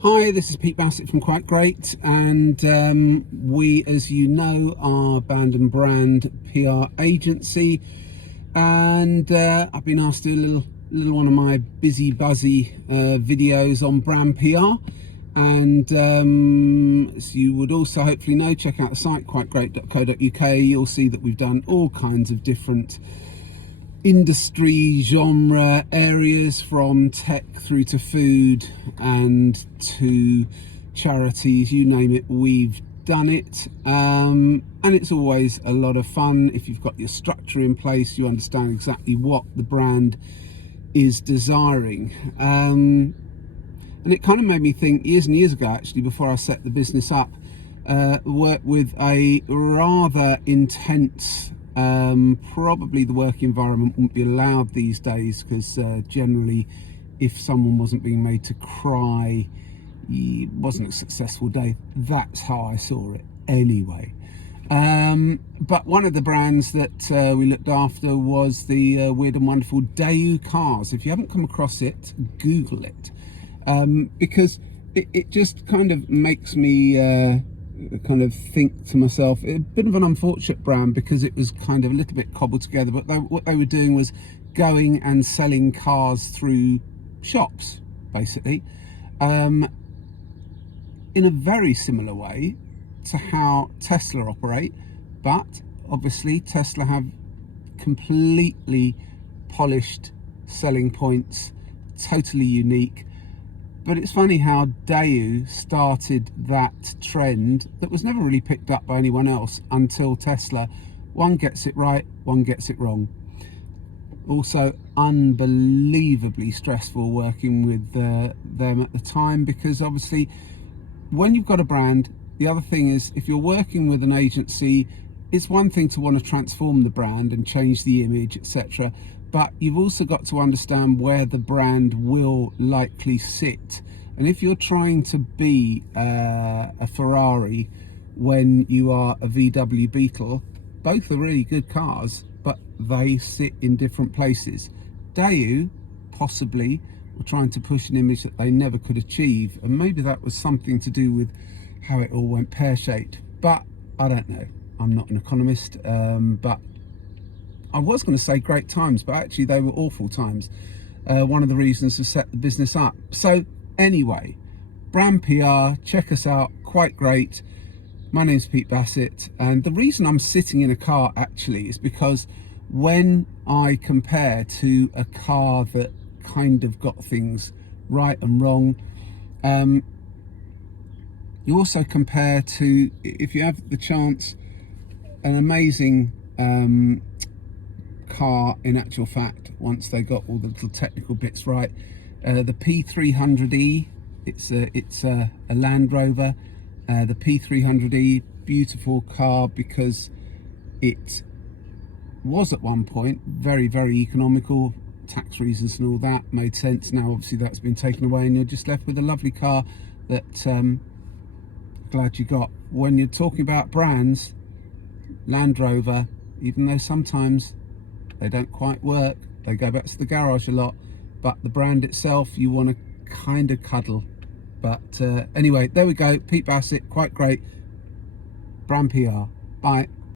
Hi, this is Pete Bassett from Quite Great, and we, as you know, are Band and Brand PR agency, and I've been asked to do a little one of my busy buzzy videos on brand PR, and as you would also hopefully know, check out the site quitegreat.co.uk. You'll see that we've done all kinds of different industry genre areas, from tech through to food and to charities, you name it, we've done it, and it's always a lot of fun. If you've got your structure in place, you understand exactly what the brand is desiring, and it kind of made me think years and years ago, actually, before I set the business up, worked with a rather intense, probably the work environment wouldn't be allowed these days, because generally if someone wasn't being made to cry, it wasn't a successful day. That's how I saw it anyway. But one of the brands that we looked after was the weird and wonderful Daewoo cars. If you haven't come across it, Google it, because it just kind of makes me kind of think to myself, a bit of an unfortunate brand, because it was kind of a little bit cobbled together, but what they were doing was going and selling cars through shops, basically, in a very similar way to how Tesla operate. But obviously Tesla have completely polished selling points, totally unique. But it's funny how Daewoo started that trend that was never really picked up by anyone else until Tesla. One gets it right, one gets it wrong. Also unbelievably stressful working with them at the time, because obviously when you've got a brand, the other thing is, if you're working with an agency, it's one thing to want to transform the brand and change the image, etc. But you've also got to understand where the brand will likely sit. And if you're trying to be a Ferrari when you are a VW Beetle, both are really good cars, but they sit in different places. Daewoo possibly were trying to push an image that they never could achieve, and maybe that was something to do with how it all went pear-shaped. But I don't know. I'm not an economist, but I was going to say great times, but actually they were awful times. One of the reasons to set the business up. So anyway, brand PR, check us out, Quite Great. My name's Pete Bassett, and the reason I'm sitting in a car actually is because when I compare to a car that kind of got things right and wrong, you also compare to, if you have the chance, an amazing car in actual fact, once they got all the little technical bits right. The P300e, it's a Land Rover. The P300e, beautiful car, because it was at one point very, very economical. Tax reasons and all that made sense. Now obviously that's been taken away, and you're just left with a lovely car that glad you got. When you're talking about brands, Land Rover, even though sometimes they don't quite work, they go back to the garage a lot, but the brand itself you want to kind of cuddle. But anyway, there we go. Pete Bassett, Quite Great, brand PR. Bye.